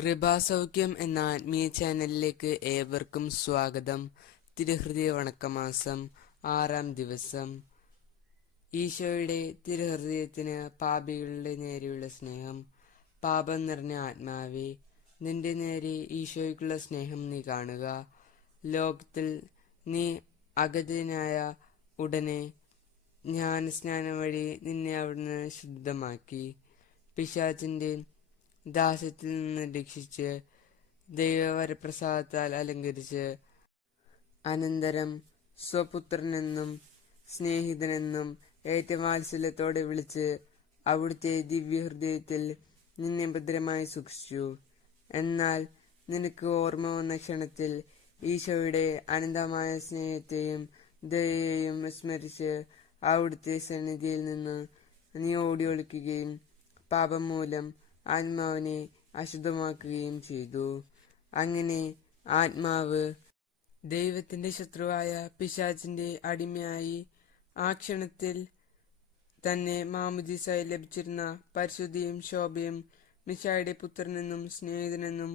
കൃപാസൗഖ്യം എന്ന ആത്മീയ ചാനലിലേക്ക് ഏവർക്കും സ്വാഗതം. തിരുഹൃദയ വണക്കമാസം ആറാം ദിവസം. ഈശോയുടെ തിരുഹൃദയത്തിന് പാപികളുടെ നേരെയുള്ള സ്നേഹം. പാപം നിറഞ്ഞ ആത്മാവേ നിന്റെ നേരെ ഈശോയ്ക്കുള്ള സ്നേഹം നീ കാണുക. ലോകത്തിൽ നീ അഗതിനായ ഉടനെ ജ്ഞാനസ്നാനം വഴി നിന്നെ അവിടുന്ന് ശുദ്ധമാക്കി. പിശാചിന്റെ ദാസ്യത്തിൽ നിന്ന് രക്ഷിച്ച് ദൈവവരപ്രസാദത്താൽ അലങ്കരിച്ച് അനന്തരം സ്വപുത്രനെന്നും സ്നേഹിതനെന്നും ഏറ്റവും വാത്സല്യത്തോടെ വിളിച്ച് അവിടുത്തെ ദിവ്യഹൃദയത്തിൽ നിന്നെ ഭദ്രമായി സൂക്ഷിച്ചു. എന്നാൽ നിനക്ക് ഓർമ്മ വന്ന ക്ഷണത്തിൽ ഈശോയുടെ അനന്തമായ സ്നേഹത്തെയും ദയയെയും വിസ്മരിച്ച് അവിടുത്തെ സന്നിധിയിൽ നിന്ന് നീ ഓടി ഒളിക്കുകയും പാപം മൂലം ആത്മാവിനെ അശുദ്ധമാക്കുകയും ചെയ്തു. അങ്ങനെ ആത്മാവ് ദൈവത്തിന്റെ ശത്രുവായ പിശാചിന്റെ അടിമയായി ആ ക്ഷണത്തിൽ തന്നെ മാമുദീസായി ലഭിച്ചിരുന്ന പരിശുദ്ധിയും ശോഭയും മിശായുടെ പുത്രനെന്നും സ്നേഹിതനെന്നും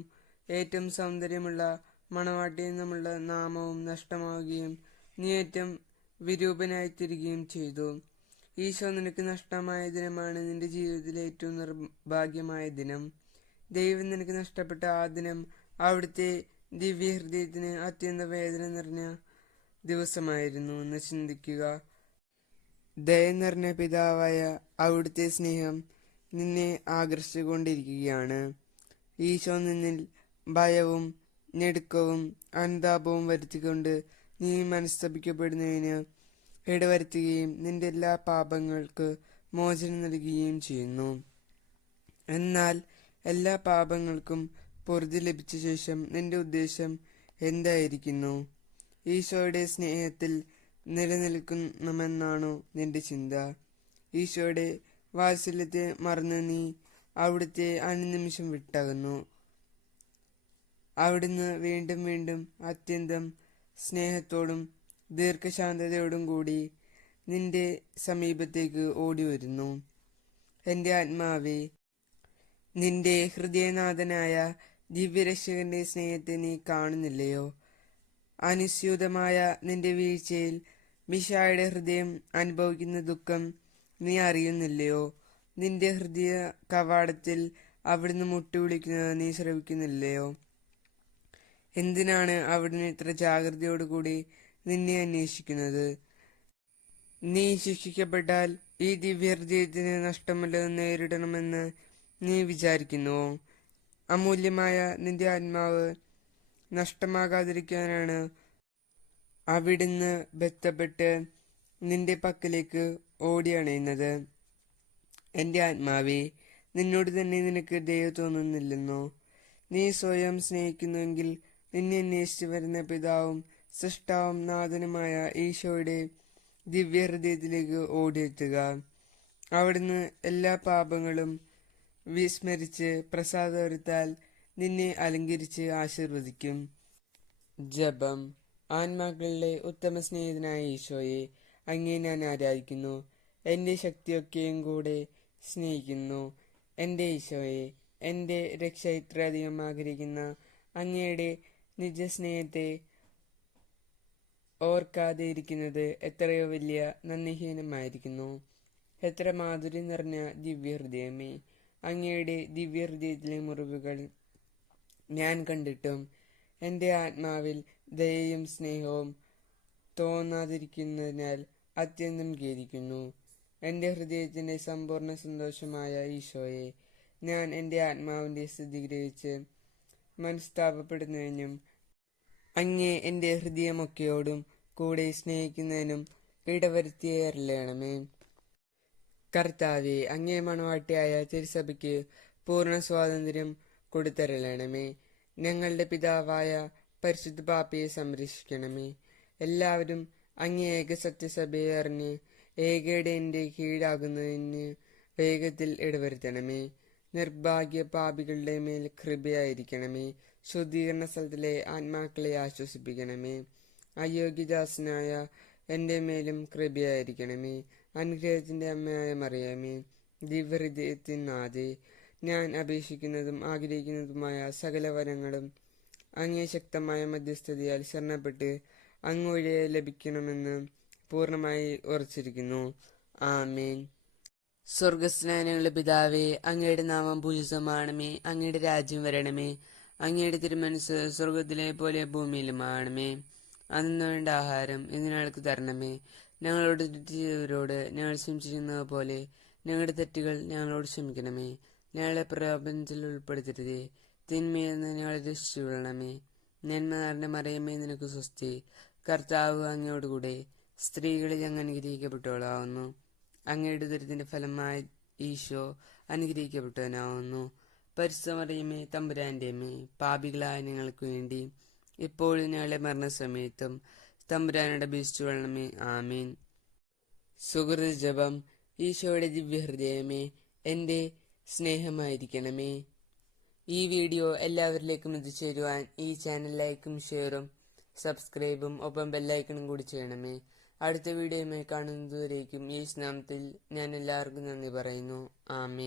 ഏറ്റവും സൗന്ദര്യമുള്ള മണവാട്ടിയെന്നുമുള്ള നാമവും നഷ്ടമാവുകയും നീ ഏറ്റവും വിരൂപനായി തീരുകയും ചെയ്തു. ഈശോ നിനക്ക് നഷ്ടമായ ദിനമാണ് നിന്റെ ജീവിതത്തിലെ ഏറ്റവും നിർഭാഗ്യമായ ദിനം. ദൈവം നിനക്ക് നഷ്ടപ്പെട്ട ആ ദിനം അവിടുത്തെ ദിവ്യഹൃദയത്തിന് അത്യന്ത വേദന നിറഞ്ഞ ദിവസമായിരുന്നു. എന്ന് ചിന്തിക്കുക. ദയ നിറഞ്ഞ പിതാവായ അവിടുത്തെ സ്നേഹം നിന്നെ ആകർഷിച്ചുകൊണ്ടിരിക്കുകയാണ്. ഈശോ നിന്നിൽ ഭയവും ഞെടുക്കവും അനുതാപവും വരുത്തിക്കൊണ്ട് നീ മനസ്തപിക്കപ്പെടുന്നതിന് ഇടവരുത്തുകയും നിന്റെ എല്ലാ പാപങ്ങൾക്ക് മോചനം നൽകുകയും ചെയ്യുന്നു. എന്നാൽ എല്ലാ പാപങ്ങൾക്കും പൊറുതി ലഭിച്ച ശേഷം നിന്റെ ഉദ്ദേശം എന്തായിരിക്കുന്നു? ഈശോയുടെ സ്നേഹത്തിൽ നിലനിൽക്കണമെന്നാണോ നിന്റെ ചിന്ത? ഈശോയുടെ വാത്സല്യത്തെ മറന്ന് നീ അവിടുത്തെ അനുനിമിഷം വിട്ടകുന്നു. അവിടുന്ന് വീണ്ടും വീണ്ടും അത്യന്തം സ്നേഹത്തോടും ദീർഘശാന്തതയോടും കൂടി നിന്റെ സമീപത്തേക്ക് ഓടി വരുന്നു എന്റെ ആത്മാവേ നിന്റെ ഹൃദയനാഥനായ ദിവ്യരക്ഷകന്റെ സ്നേഹത്തെ നീ കാണുന്നില്ലയോ? അനുസ്യൂതമായ നിന്റെ വീഴ്ചയിൽ മിഷായുടെ ഹൃദയം അനുഭവിക്കുന്ന ദുഃഖം നീ അറിയുന്നില്ലയോ? നിന്റെ ഹൃദയ കവാടത്തിൽ അവിടുന്ന് മുട്ടുവിളിക്കുന്നത് നീ ശ്രവിക്കുന്നില്ലയോ? എന്തിനാണ് അവിടുന്ന് ഇത്ര ജാഗ്രതയോടുകൂടി നിന്നെ അന്വേഷിക്കുന്നത്. നീ ശിക്ഷിക്കപ്പെട്ടാൽ ഈ ദിവ്യഹൃദയത്തിന് നഷ്ടമല്ലെന്ന് നേരിടണമെന്ന് നീ വിചാരിക്കുന്നുവോ അമൂല്യമായ നിന്റെ ആത്മാവ് നഷ്ടമാകാതിരിക്കാനാണ് അവിടുന്ന് ബന്ധപ്പെട്ട് നിന്റെ പക്കലേക്ക് ഓടിയണയുന്നത് എന്റെ ആത്മാവേ നിന്നോട് തന്നെ നിനക്ക് ദയ തോന്നുന്നില്ലെന്നോ? നീ സ്വയം സ്നേഹിക്കുന്നുവെങ്കിൽ നിന്നെ അന്വേഷിച്ചു വരുന്ന പിതാവും സൃഷ്ടാവും നാഥനുമായ ഈശോയുടെ ദിവ്യഹൃദയത്തിലേക്ക് ഓടിയെത്തുക. അവിടുന്ന് എല്ലാ പാപങ്ങളും വിസ്മരിച്ച് പ്രസാദവരുത്താൽ നിന്നെ അലങ്കരിച്ച് ആശീർവദിക്കും. ജപം. ആത്മാക്കളിലെ ഉത്തമ സ്നേഹിതനായ ഈശോയെ അങ്ങേ ഞാൻ ആരാധിക്കുന്നു. എന്റെ ശക്തിയൊക്കെയും കൂടെ സ്നേഹിക്കുന്നു. എന്റെ ഈശോയെ എന്റെ രക്ഷ ഇത്രയധികം ആഗ്രഹിക്കുന്ന അങ്ങയുടെ നിജസ്നേഹത്തെ ഓർക്കാതെ ഇരിക്കുന്നത് എത്രയോ വലിയ നന്ദിഹീനമായിരിക്കുന്നു. എത്ര മാധുര്യം നിറഞ്ഞ ദിവ്യഹൃദയമേ. അങ്ങയുടെ ദിവ്യഹൃദയത്തിലെ മുറിവുകൾ ഞാൻ കണ്ടിട്ടും എന്റെ ആത്മാവിൽ ദയയും സ്നേഹവും തോന്നാതിരിക്കുന്നതിനാൽ അത്യന്തം ഖേദിക്കുന്നു. എന്റെ ഹൃദയത്തിന്റെ സമ്പൂർണ സന്തോഷമായ ഈശോയെ ഞാൻ എന്റെ ആത്മാവിന്റെ സ്ഥിതി ഗ്രഹിച്ച് മനസ്താപപ്പെടുന്നതിനും അങ്ങേ എന്റെ ഹൃദയമൊക്കെയോടും കൂടെ സ്നേഹിക്കുന്നതിനും ഇടവരുത്തിയറിയണമേ കർത്താവെ അങ്ങേ മണവാട്ടിയായ തിരുസഭയ്ക്ക് പൂർണ സ്വാതന്ത്ര്യം കൊടുത്തരളണമേ. ഞങ്ങളുടെ പിതാവായ പരിശുദ്ധ പാപ്പയെ സംരക്ഷിക്കണമേ. എല്ലാവരും അങ്ങേ ഏക സത്യസഭയെ അറിഞ്ഞ് ഏകയുടെ കീഴാകുന്നതിന് വേഗത്തിൽ ഇടവരുത്തണമേ. നിർഭാഗ്യ പാപികളുടെ മേൽ കൃപയായിരിക്കണമേ. ശുദ്ധീകരണ സ്ഥലത്തിലെ ആത്മാക്കളെ ആശ്വസിപ്പിക്കണമേ. അയോഗ്യദാസനായ എന്റെ മേലും കൃപയായിരിക്കണമേ. അനുഗ്രഹത്തിന്റെ അമ്മയായ മറിയാമേ ദിവ്യഹൃദയത്തിനാഥേ ഞാൻ അപേക്ഷിക്കുന്നതും ആഗ്രഹിക്കുന്നതുമായ സകല വരങ്ങളും അങ്ങേ ശക്തമായ മധ്യസ്ഥതയാൽ ശരണപ്പെട്ട് അങ്ങൊഴിയെ ലഭിക്കണമെന്ന് പൂർണമായി ഉറച്ചിരിക്കുന്നു. ആമേൻ. സ്വർഗസ്നാനങ്ങളുടെ പിതാവേ അങ്ങയുടെ നാമം പൂജിതമാണമേ അങ്ങയുടെ രാജ്യം വരണമേ. അങ്ങയുടെ തിരുമനസ് സ്വർഗത്തിലെ പോലെ ഭൂമിയിലുമാണമേ. അന്ന് വേണ്ട ആഹാരം ഇന്ന് തരണമേ. ഞങ്ങളോട് തെറ്റിയവരോട് ഞങ്ങൾ ക്ഷമിച്ചിരുന്നത് പോലെ ഞങ്ങളുടെ തെറ്റുകൾ ഞങ്ങളോട് ക്ഷമിക്കണമേ. ഞങ്ങളെ പ്രലോഭനത്തിൽ ഉൾപ്പെടുത്തരുതേ. തിന്മയെന്ന് ഞങ്ങളെ ഞങ്ങളെ രക്ഷിച്ചുകൊള്ളണമേ നന്മ നിറഞ്ഞ നിനക്ക് സ്വസ്തി. കർത്താവ് അങ്ങയോടുകൂടെ സ്ത്രീകളിൽ അങ്ങ് അനുഗ്രഹിക്കപ്പെട്ടവളാവുന്നു. അങ്ങയുടെ ദുരിതത്തിന്റെ ഫലമായ ഈശോ അനുഗ്രഹിക്കപ്പെട്ടവനാവുന്നു. പരിസമറിയമേ തമ്പുരാന്റെയമേ പാപികളായ ഞങ്ങൾക്ക് വേണ്ടി ഇപ്പോഴും ഞങ്ങളുടെ മരണസമയത്തും തമ്പുരാനോട് അപേക്ഷിച്ചു കൊള്ളണമേ. ആമീൻ. സുഹൃത ജപം. ഈശോയുടെ ദിവ്യഹൃദയമേ എന്റെ സ്നേഹമായിരിക്കണമേ. ഈ വീഡിയോ എല്ലാവരിലേക്കും എത്തിച്ചേരുവാൻ ഈ ചാനൽ ലൈക്കും ഷെയറും സബ്സ്ക്രൈബും ഒപ്പം ബെല്ലൈക്കണും കൂടി ചെയ്യണമേ. അടുത്ത വീഡിയോയുമായി കാണുന്നതുവരേക്കും ഈ സ്നാമത്തിൽ ഞാൻ എല്ലാവർക്കും നന്ദി പറയുന്നു. ആമേ